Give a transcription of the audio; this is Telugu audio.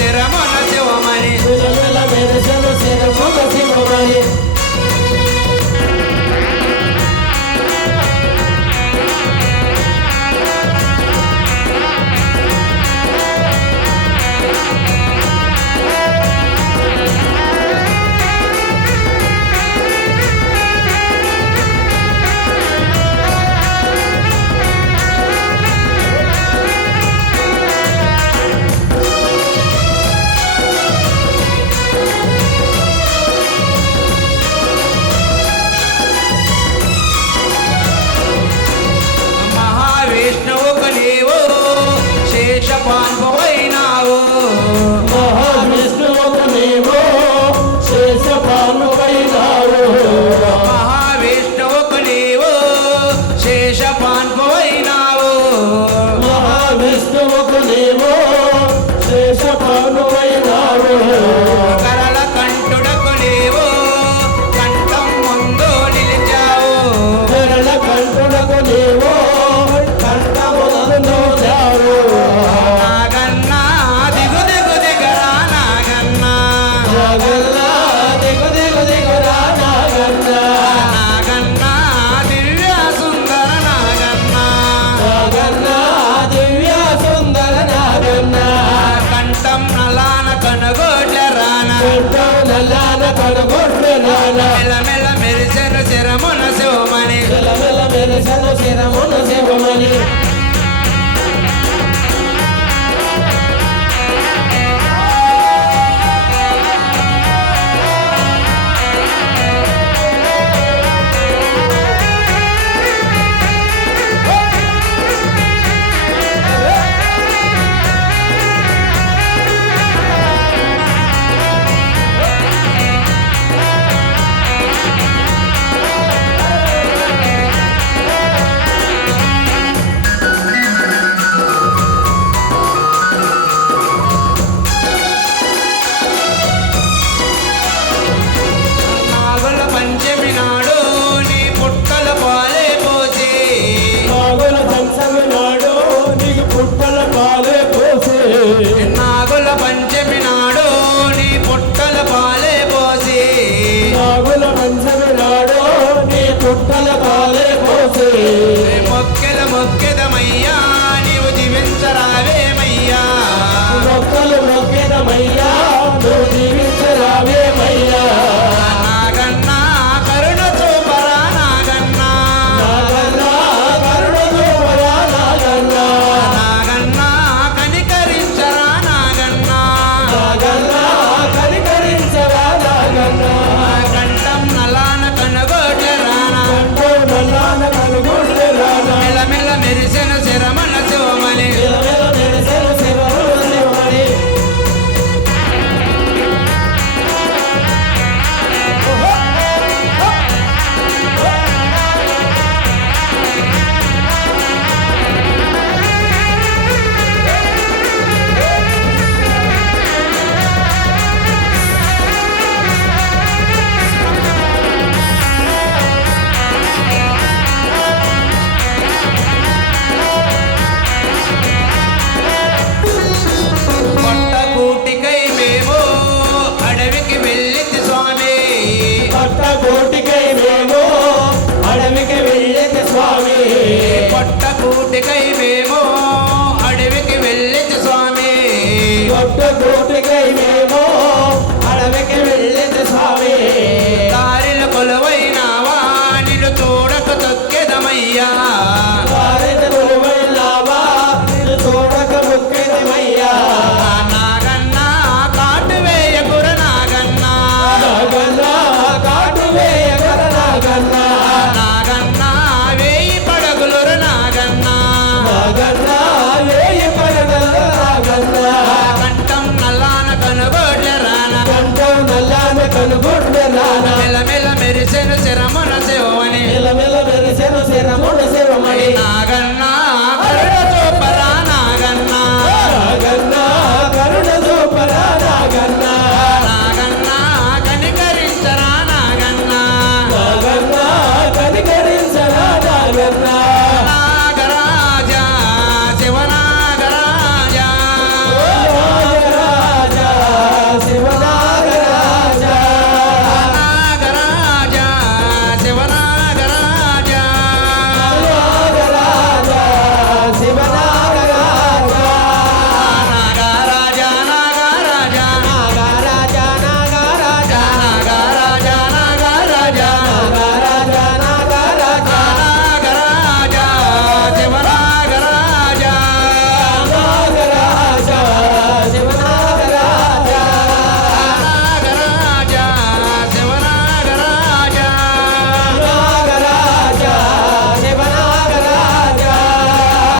será. నాడు గోట్లే నానా మెల్ల మెల్ల మెరిసెను శిరమున శివమని మెల్ల మెల్ల మెరిసెను శిరమున శివమని మొక్కెల మొక్కెదమయ్యా నీవు జీవించరావేమయ్యా మొక్కలు మొక్కెదమయ్యా నువ్వు జీవించరావేమయ్యా গাইবে